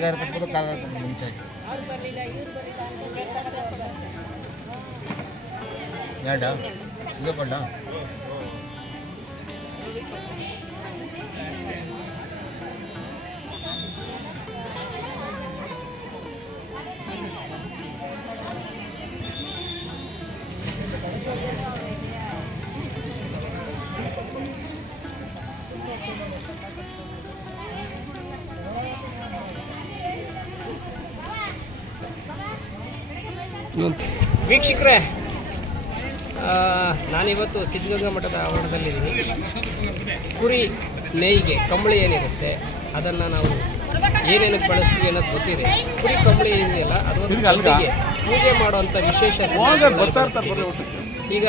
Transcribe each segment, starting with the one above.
ಕೈಗಾರ ಕಟ್ಬೋದು ಕಾಲ ನಿಮಿಷ ಎರಡ ಇದು ಕೊಡ ವೀಕ್ಷಕರೇ, ನಾನಿವತ್ತು ಸಿದ್ಧಗಂಗಾ ಮಠದ ಆವರಣದಲ್ಲಿದ್ದೀನಿ. ಕುರಿ ನೇಯ್ಗೆ ಕಂಬಳಿ ಏನಿರುತ್ತೆ ಅದನ್ನು ನಾವು ಏನೇನು ಬಳಸ್ತೀವಿ ಅನ್ನೋದು ಗೊತ್ತಿದೆ. ಕುರಿ ಕಂಬಳಿ ಏನಿದೆಯಲ್ಲ ಅದು ಪೂಜೆ ಮಾಡುವಂಥ ವಿಶೇಷ. ಈಗ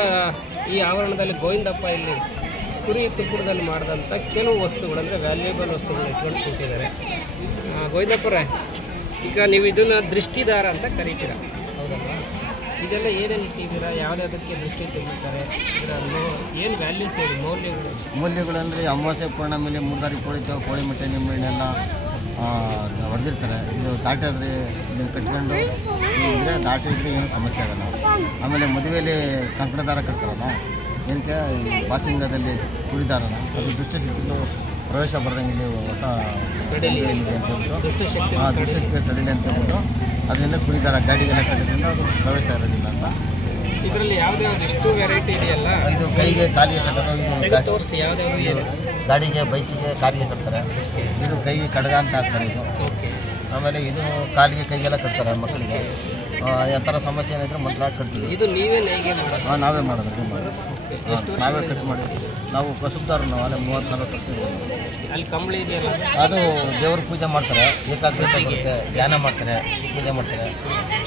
ಈ ಆವರಣದಲ್ಲಿ ಗೋವಿಂದಪ್ಪ ಇಲ್ಲಿ ಕುರಿ ತುಪ್ಪುರದಲ್ಲಿ ಮಾಡಿದಂಥ ಕೆಲವು ವಸ್ತುಗಳು, ಅಂದರೆ ವ್ಯಾಲ್ಯೂಬಲ್ ವಸ್ತುಗಳು ಇಟ್ಕೊಂಡು ಕೂತಿದ್ದಾರೆ. ಗೋವಿಂದಪ್ಪರೇ, ಈಗ ನೀವು ಇದನ್ನು ದೃಷ್ಟಿದಾರ ಅಂತ ಕರೀತೀರ, ಹೌದಲ್ಲ? ಇದೆಲ್ಲ ಏನೇನು ಇಟ್ಟಿದ್ದೀರಾ, ಯಾವುದಕ್ಕೆ ದೃಷ್ಟಿ ತೆಗಿತಾರೆ, ಇದನ್ನು ಏನು ವ್ಯಾಲ್ಯೂಸ್ ಹೇಳಿ, ಮೌಲ್ಯಗಳು ಅಂದರೆ ಅಮಾವಾಸ್ಯೆ ಪೂರ್ಣಮೇಲೆ ಮೂರ್ದಾರಿ ಕೋಳಿತಾವೆ, ಕೋಳಿ ಮಟ್ಟೆ ನಿಂಬೆಹಣ್ಣೆಲ್ಲ ಹೊಡೆದಿರ್ತಾರೆ. ಇದು ದಾಟಿದ್ರೆ ಇದನ್ನು ಕಟ್ಕೊಂಡು ಇದ್ದರೆ ದಾಟಿದ್ರೆ ಏನೂ ಸಮಸ್ಯೆ ಆಗಲ್ಲ. ಆಮೇಲೆ ಮದುವೆಯಲ್ಲಿ ಕಂಕಣದಾರ ಕಟ್ತಾರಲ್ಲ, ಏನಕ್ಕೆ ವಾಸಿಂಗದಲ್ಲಿ ಕುಡಿದಾರನ ಅದು ದುಷ್ಟಶಕ್ತಿಗಳು ಪ್ರವೇಶ ಬರ್ದಂಗೆ ಇಲ್ಲಿ ಹೊಸ ಏನಿದೆ ಅಂತ ಹೇಳ್ಬಿಟ್ಟು ದುಷ್ಟಶಕ್ತಿ ತಡೀಲಿ ಅಂತ ಹೇಳ್ಬಿಟ್ಟು ಅದರಿಂದ ಕುಡಿದಾರ ಗಾಡಿಗೆಲ್ಲ ಕಟ್ಟಿದ್ರಿಂದ ಅದು ಪ್ರವೇಶ ಇರೋದಿಲ್ಲ ಅಂತ. ಇದರಲ್ಲಿ ಯಾವ್ದಾವ್ದು ಎಷ್ಟು ವೆರೈಟಿ ಇದೆಯಲ್ಲ, ಇದು ಕೈಗೆ ಕಾಲಿಗೆ ಕಟ್ಟೋದು, ಇದು ತೋರಿಸಿ ಯಾವ್ದಾವ್ದು ಗಾಡಿಗೆ ಬೈಕಿಗೆ ಕಾಲಿಗೆ ಕಟ್ತಾರೆ. ಇದು ಕೈಗೆ ಕಡಗ ಅಂತ ಹಾಕ್ತಾರೆ ಇದು. ಆಮೇಲೆ ಇದು ಕಾಲಿಗೆ ಕೈಗೆಲ್ಲ ಕಟ್ತಾರೆ ಮಕ್ಕಳಿಗೆ. ಯಾವ ಸಮಸ್ಯೆ ಏನಿದ್ರೆ ಮಂತ್ರ ಕಟ್ತೀವಿ. ಇದು ನೀವೇ ನೇಯ್ಗೆ ಮಾಡೋದು? ನಾವೇ ಮಾಡೋದು, ನಾವೇ ಕಟ್ ಮಾಡಿ. ನಾವು ಕಸುಬ್ದಾರು, ನಾವು ಅಲ್ಲೇ 30-40 ವರ್ಷ. ಅಲ್ಲಿ ಕಂಬಳಿ ಇದೆಯಲ್ಲ, ಅದು ದೇವ್ರ ಪೂಜೆ ಮಾಡ್ತಾರೆ, ಏಕಾಗ್ರತೆ ಬರುತ್ತೆ, ಧ್ಯಾನ ಮಾಡ್ತಾರೆ, ಪೂಜೆ ಮಾಡ್ತಾರೆ.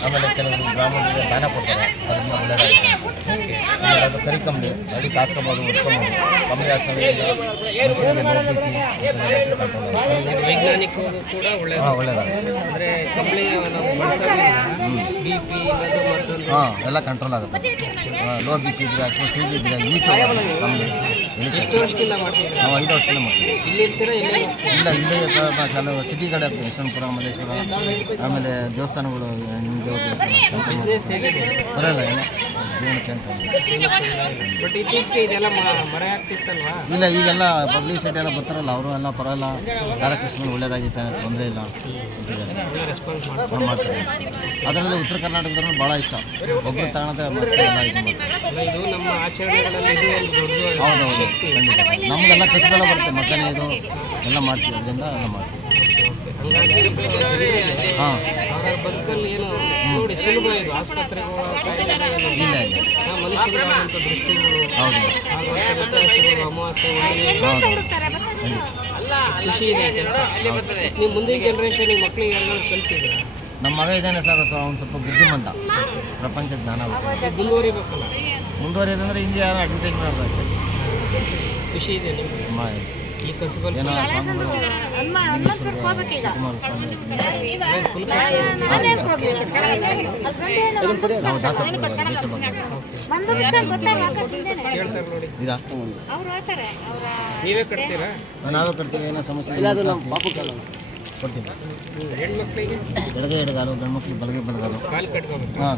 ಆಮೇಲೆ ಕೆಲವರು ಬ್ರಾಹ್ಮಣರಿಗೆ ದಾನ ಕೊಡ್ತಾರೆ, ಅದನ್ನ ಒಳ್ಳೆಯದಾಗುತ್ತೆ. ಆಮೇಲೆ ಅದು ಕರಿ ಕಂಬಳಿ, ಅಡಿ ಕಾಸ್ಕೊಬೋದು, ಉಟ್ಕೊಬೋದು. ಕಂಬಳಿ ಹಾಸ್ಕೊಂಡು ವೈಜ್ಞಾನಿಕವಾಗೂ ಕೂಡ ಒಳ್ಳೆಯದಾಗುತ್ತೆ. ಅಂದರೆ ಕಂಬಳಿ ಎಲ್ಲ ಕಂಟ್ರೋಲ್ ಆಗುತ್ತೆ. ಲೋ ಬಿ ಪಿ ಇದ್ರೆ ಅಥವಾ ಟಿ ಬಿ ಇದ್ರೆ ಈ ಕಂಬಳಿ ಎಷ್ಟು ವರ್ಷದಿಂದ ಮಾಡ್ತೀವಿ? ನಾವು 5 ವರ್ಷದಿಂದ ಮಾಡ್ತೀವಿ. ಇಲ್ಲ, ಇಲ್ಲೇ ಕೆಲವು ಸಿಟಿ ಕಡೆ ಆಗ್ತದೆ, ಯಶವಂತಪುರ, ಮಲ್ಲೇಶ್ವರ, ಆಮೇಲೆ ದೇವಸ್ಥಾನಗಳು. ನಿಮ್ಮ ದೇವ್ರ ಬರೋಲ್ಲ ಏನೋ ಜೀವನಕ್ಕೆ ಅಂತ. ಇಲ್ಲ, ಈಗೆಲ್ಲ ಪಬ್ಲಿಸಿಟಿ ಎಲ್ಲ ಬರ್ತಾರಲ್ಲ, ಅವರು ಎಲ್ಲ ಪರವಾಗಿಲ್ಲ, ರಾಧಾಕೃಷ್ಣನ್ ಒಳ್ಳೇದಾಗಿತ್ತು, ತೊಂದರೆ ಇಲ್ಲ ಮಾಡ್ತಾರೆ. ಅದರಲ್ಲಿ ಉತ್ತರ ಕರ್ನಾಟಕದವ್ರು ಭಾಳ ಇಷ್ಟ, ಒಬ್ಬರು ತಗೊಳತ್ತೆ ಹೌದೌದು. ಖಂಡಿತ ನಮಗೆಲ್ಲ ಕಸಬೆಲ್ಲ ಬರುತ್ತೆ, ಮಕ್ಕಳೇ ಇದು ಎಲ್ಲ ಮಾಡ್ತೀವಿ, ಅದರಿಂದ ಎಲ್ಲ ಮಾಡ್ತೀವಿ. ಹಾಂ, ಇಲ್ಲ ನೀವು ಮುಂದಿನ ಜನರೇಷನ್ ಮಕ್ಕಳಿಗೆ ಕಲಿಸಿದ್ರ? ನಮ್ಮ ಮಗ ಇದ್ದಾನೆ ಸರ್, ಅವ್ನು ಸ್ವಲ್ಪ ಬುದ್ಧಿಮಂತ, ಪ್ರಪಂಚ ಜ್ಞಾನ ಆಗುತ್ತೆ. ಮುಂದುವರಿಬೇಕಲ್ಲ? ಮುಂದುವರಿಯೋದಂದ್ರೆ ಹಿಂಗೆ ಯಾರು ಅಡ್ವರ್ಟೈಸ್ ಮಾಡೋದು ಅಷ್ಟೇ. ಖುಷಿ ಇದೆ ಈ ಕಸುಬಲ್ಲಿ. ಏನೋ ಸ್ವಾಮಿಗಳು ನಾವು ದಾಸರ ಇದಾ ನೀವೇ ಕಟ್ತೀರಾ? ನಾವೇ ಕಟ್ತೀವಿ. ಏನೋ ಸಮಸ್ಯೆ ಕೊಡ್ತೀವಿ. ಹೆಣ್ಮಕ್ಳಿಗೆ ಎಡಗೈ ಎಡಗಾಲು, ಗಂಡು ಮಕ್ಳಿಗೆ ಬಲಗೈ ಬಲಗಾಲು. ಕಾಲು ಕಟ್ಕೋಬೇಕು? ಹಾಂ,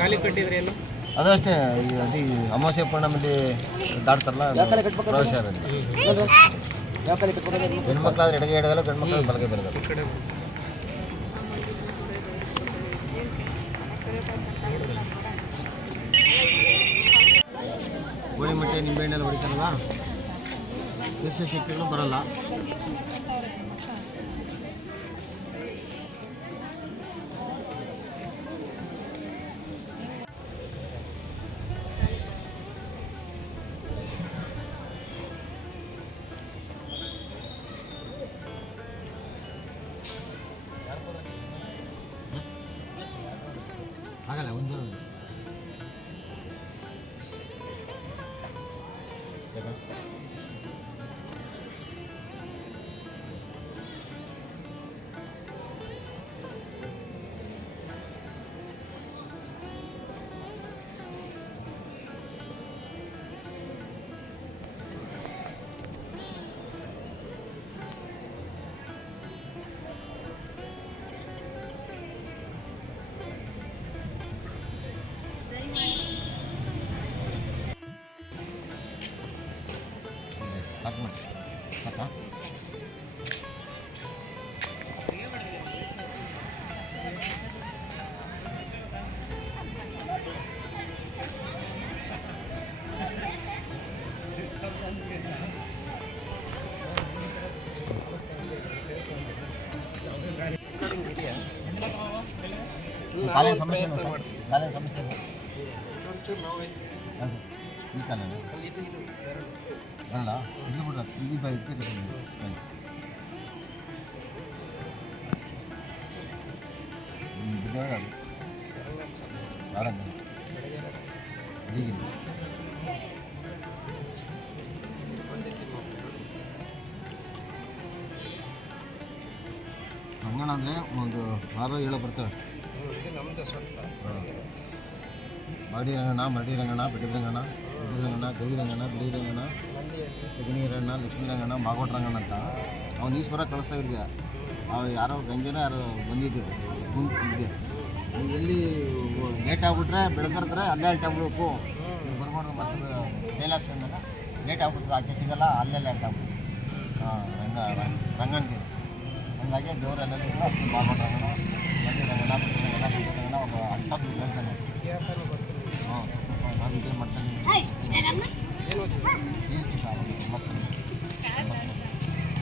ಕಾಲಿ ಕಟ್ಟಿದ್ರೆ ಏನು? ಅದು ಅಷ್ಟೇ. ಅದು ಅಮಾವಾಸ್ಯೆ ಪೂರ್ಣಮೇಲೆ ದಾಟ್ತಾರಲ್ಲ, ಪ್ರವೇಶ ಇರೋದು. ಹೆಣ್ಮಕ್ಳಾದ್ರೆ ಎಡಗೈ ಎಡಗಾಲು, ಗಂಡು ಮಕ್ಕಳು ಬಲಗೈ ಬಲಗಾಲು. ಕೋಳಿ ಮಟ್ಟೆ ನಿಂಬೆಹಣ್ಣೆಲ್ಲ ಹೊಡಿತಾರಲ್ಲ, ದುಷ್ಟಶಕ್ತಿಗಳು ಬರಲ್ಲ. ಆಗಲ್ಲ ಒಂದು ಸಾಕಾ? ಇದೆಯಾ ಕಾಲಿನ ಸಮಸ್ಯೆ ಇಲ್ಲ ಸರ್? ಕಾಲಿನ ಸಮಸ್ಯೆ ಇಲ್ಲ? ಒಂಚೂರು ನೋವು ಅದು ಈ ಕಾಲನ ಇದು ಎರಡು ಅಲ್ಲ ಇಲ್ಲಿ ಬಿಡ್ರ ಇಲ್ಲಿ ಬಿದ್ದೋಗ ಅದು ಆಡೋದು ಈಗಿಲ್ಲ ರಂಗಣ ಅಂದರೆ ಒಂದು 6-7 ಬರ್ತವೆ. ಇದು ನಮ್ಮದು ಸ್ವಂತ ಮಡಿ ರಂಗಣ, ಮಡಿ ರಂಗಣ, ಬಿಡಿದ ರಂಗಣ, ಬಿಡಿದ ರಂಗಣ, ಗರಿ ರಂಗಣ, ಬಿಡಿ ರಂಗಣ, ಸಗಣಿ ರಂಗಣ, ಲಕ್ಷ್ಮೀ ರಂಗಣ, ಮಾಗೋಟ್ ರಂಗಣ ಅಂತ ಅವ್ನು ಈಶ್ವರ ಕಳಿಸ್ತಾ ಇದ್ದೆ. ಅವು ಯಾರೋ ಗಂಜನ ಯಾರೋ ಬಂದಿದ್ದೀವಿ ಗುಂಪಿಗೆ. ನೀವು ಎಲ್ಲಿ ಲೇಟ್ ಆಗ್ಬಿಟ್ರೆ ಬೆಳಗರ್ತಾರೆ ಅಲ್ಲೇ ಲೇಟ್ ಆಗ್ಬಿಡ್ಬೇಕು. ನೀವು ಬರ್ಬೋದು ಮತ್ತೆ ಕೈಲಾಸ ಬಂದಾಗ ಲೇಟ್ ಆಗ್ಬಿಡ್ತದೆ, ಆಚೆ ಸಿಗಲ್ಲ, ಅಲ್ಲೇ ಲೇಟ್ ಆಗ್ಬಿಡ್ತು. ರಂಗಣ್ಗಿರಿ ಹಂಗಾಗಿ ದೇವರೆಲ್ಲ ಮಾಗೋಟ್ ರಂಗಣ, ಮಡಿ ರಂಗಣ, ಬಿಡಿ ರಂಗಣ, ಬಿಡಿ ರಂಗಣ ಒಂದು ಅಂಟದ್ದು ಹೇಳ್ತಾನೆ. ಇತಿಹಾಸನೂ ಗೊತ್ತಿಲ್ಲ. ಹಾಂ ನಾನು ಇದೇ ಮಾಡ್ತಾನೆ. ಏನು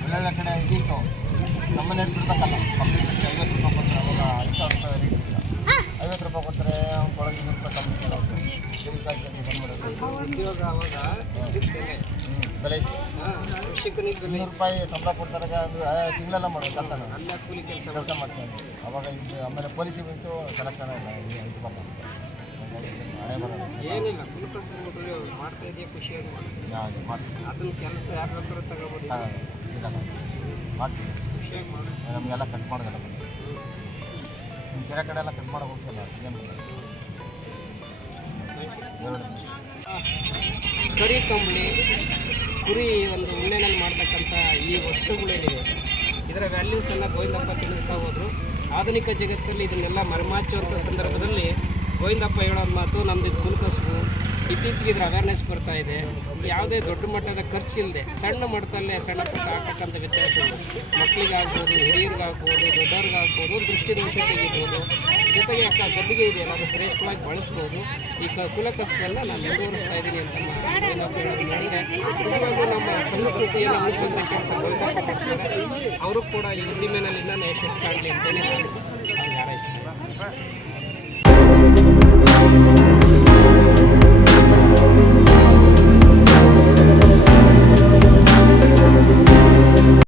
ಒಳ್ಳೊಳ್ಳೆ ಕಡೆ ಇದ್ದಿತ್ತು. ನಮ್ಮನೆ ಬಿಡ್ಬೇಕಲ್ಲ, ಕಂಪ್ಲೀಟ್ 50 ರೂಪಾಯಿ ಕೊಡ್ತಾರೆ. ಅವಾಗ 5,000 ರೂಪಾಯಿ ರೇಟ್ ಇತ್ತು. 50 ರೂಪಾಯಿ ಕೊಡ್ತಾರೆ, ಅವ್ನು ಕೊಡೋದು 100 ರೂಪಾಯಿ ಕಮ್ಮಿ ಕೊಡೋದು. ಉದ್ಯೋಗ ಅವಾಗ ಬೆಲೆ ಬೆಲೆ ಇತ್ತು. ಕೃಷಿಕನಿಗೆ ಬೆಲೆ 200 ರೂಪಾಯಿ ಸಂಬಳ ಕೊಡ್ತಾರೆ. ಅದು ತಿಂಗಳೆಲ್ಲ ಮಾಡೋದು ಕೆಲಸ ಅಲ್ಲ ಕೂಲಿ ಕೆಲಸ ಮಾಡ್ತಾನೆ. ಅವಾಗ ಇದು ಆಮೇಲೆ ಪೊಲೀಸಿಗೆ ಬಂತು ಸೆಲೆಕ್ಷನ್ ಇಲ್ಲ, 5 ರೂಪಾಯಿ ಹಣೆ ಬರೋದು ಏನಿಲ್ಲ. ಕುಲಕಸ ಮಾಡ್ತಾ ಇದೆಯಾ, ಖುಷಿಯಾಗಿ ಯಾವುದು ಮಾಡ್ತೀವಿ ಅದನ್ನ ಕೆಲಸ ಯಾರು ಬೇಕಾದ್ರೂ ತಗೋಬೋದು. ಮಾಡ್ತೀವಿ, ಖುಷಿಯಾಗಿ ಮಾಡಿ. ನಮಗೆಲ್ಲ ಕಟ್ ಮಾಡೋದಲ್ಲ. ನಿಮ್ಮ ಬೇರೆ ಕಡೆ ಎಲ್ಲ ಕಟ್ ಮಾಡೋಕೆ ಹೋಗ್ತಿಲ್ಲ. ಏನು ಕರಿ ಕಂಬಳಿ, ಕುರಿ ಒಂದು ಉಣ್ಣೆನಲ್ಲಿ ಮಾಡ್ತಕ್ಕಂಥ ಈ ವಸ್ತುಗಳೇನಿವೆ ಇದರ ವ್ಯಾಲ್ಯೂಸನ್ನು ಗೋವಿಂದಪ್ಪ ತಿಳಿಸ್ತಾ ಹೋದರು. ಆಧುನಿಕ ಜಗತ್ತಲ್ಲಿ ಇದನ್ನೆಲ್ಲ ಮರೆಮಾಚುವಂಥ ಸಂದರ್ಭದಲ್ಲಿ ಗೋವಿಂದಪ್ಪ ಹೇಳೋದು ಮಾತು, ನಮ್ಮದು ಕುಲಕಸಬು. ಇತ್ತೀಚೆಗೆ ಇದರ ಅವೇರ್ನೆಸ್ ಬರ್ತಾ ಇದೆ. ಯಾವುದೇ ದೊಡ್ಡ ಮಟ್ಟದ ಖರ್ಚಿಲ್ಲದೆ ಸಣ್ಣ ಮಟ್ಟದಲ್ಲೇ ಸಣ್ಣ ಪುಟ್ಟ ಆಗ್ತಕ್ಕಂಥ ವ್ಯತ್ಯಾಸಗಳು ಮಕ್ಕಳಿಗಾಗ್ಬೋದು, ಹಿರಿಯರಿಗಾಗ್ಬೋದು, ದೊಡ್ಡವ್ರಿಗಾಗ್ಬೋದು, ದೃಷ್ಟಿದೋಷ ತೆಗಿಬೋದು. ಜೊತೆಗೆ ಗದ್ದಿಗೆ ಇದೆಯಲ್ಲ ಅದು ಶ್ರೇಷ್ಠವಾಗಿ ಬಳಸ್ಬೋದು. ಈ ಕುಲಕಸಬನ್ನು ನಾನು ಮುಂದುವರಿಸ್ತಾ ಇದ್ದೀನಿ ಅಂತ ಗೋವಿಂದಪ್ಪ ಹೇಳಿದ್ರೆ ನಿಜವಾಗ್ಲೂ ನಮ್ಮ ಸಂಸ್ಕೃತಿಯನ್ನು ಉಳಿಸುವಂಥ ಕೆಲಸ ಗೋವಿಂದಪ್ಪ ಮಾಡ್ತಾರೆ. ಅವರು ಕೂಡ ಈ ಉದ್ದಿಮೆನಲ್ಲಿ ಇನ್ನೂ ಯಶಸ್ಸು ಕಾಣಲಿ ಅಂತೇಳಿ ನಾನು ಹಾರೈಸ್ತೀನಿ.